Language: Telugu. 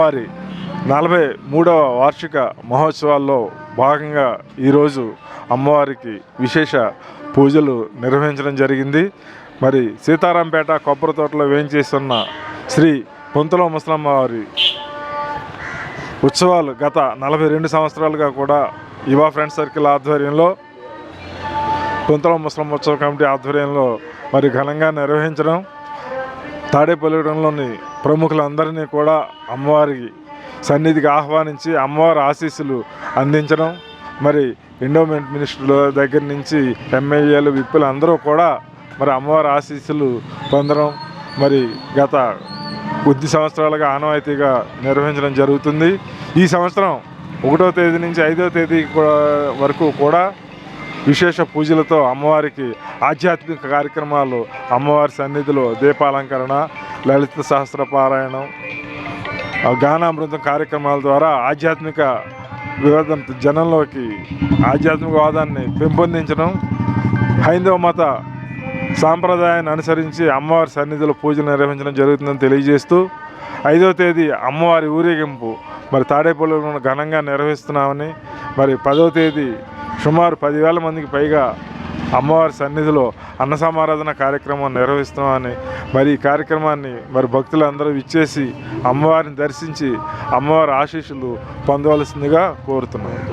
వారి 43వ వార్షిక మహోత్సవాల్లో భాగంగా ఈరోజు అమ్మవారికి విశేష పూజలు నిర్వహించడం జరిగింది. మరి సీతారాంపేట కొబ్బరి తోటలో వేయించేస్తున్న శ్రీ పొంతుల ముసలమ్మ వారి ఉత్సవాలు గత 42 సంవత్సరాలుగా కూడా యువ ఫ్రెండ్స్ సర్కిల్ ఆధ్వర్యంలో పొంతుల ముసలమ్మ ఉత్సవ కమిటీ ఆధ్వర్యంలో మరి ఘనంగా నిర్వహించడం, తాడేపల్లిగూడెంలోని ప్రముఖులందరినీ కూడా అమ్మవారి సన్నిధికి ఆహ్వానించి అమ్మవారి ఆశీస్సులు అందించడం, మరి ఎండోమెంట్ మినిస్టర్ల దగ్గర నుంచి ఎమ్మెల్యేలు విప్పులు అందరూ కూడా మరి అమ్మవారి ఆశీస్సులు పొందడం మరి గత కొద్ది సంవత్సరాలుగా ఆనవాయితీగా నిర్వహించడం జరుగుతుంది. ఈ సంవత్సరం 1వ తేదీ నుంచి 5వ తేదీ వరకు కూడా విశేష పూజలతో అమ్మవారికి ఆధ్యాత్మిక కార్యక్రమాలు, అమ్మవారి సన్నిధిలో దీపాలంకరణ, లలిత సహస్ర పారాయణం, గానామృతం కార్యక్రమాల ద్వారా ఆధ్యాత్మిక వివాదం జనంలోకి ఆధ్యాత్మికవాదాన్ని పెంపొందించడం, హైందవ మత సాంప్రదాయాన్ని అనుసరించి అమ్మవారి సన్నిధిలో పూజలు నిర్వహించడం జరుగుతుందని తెలియజేస్తూ 5వ తేదీ అమ్మవారి ఊరేగింపు మరి తాడేపల్లిలో ఘనంగా నిర్వహిస్తున్నామని, మరి 10వ తేదీ సుమారు 10,000 మందికి పైగా అమ్మవారి సన్నిధిలో అన్న సమారాధన కార్యక్రమం నిర్వహిస్తున్నామని, మరి ఈ కార్యక్రమాన్ని మరి భక్తులందరూ విచ్చేసి అమ్మవారిని దర్శించి అమ్మవారి ఆశీస్సులు పొందవలసిందిగా కోరుతున్నాను.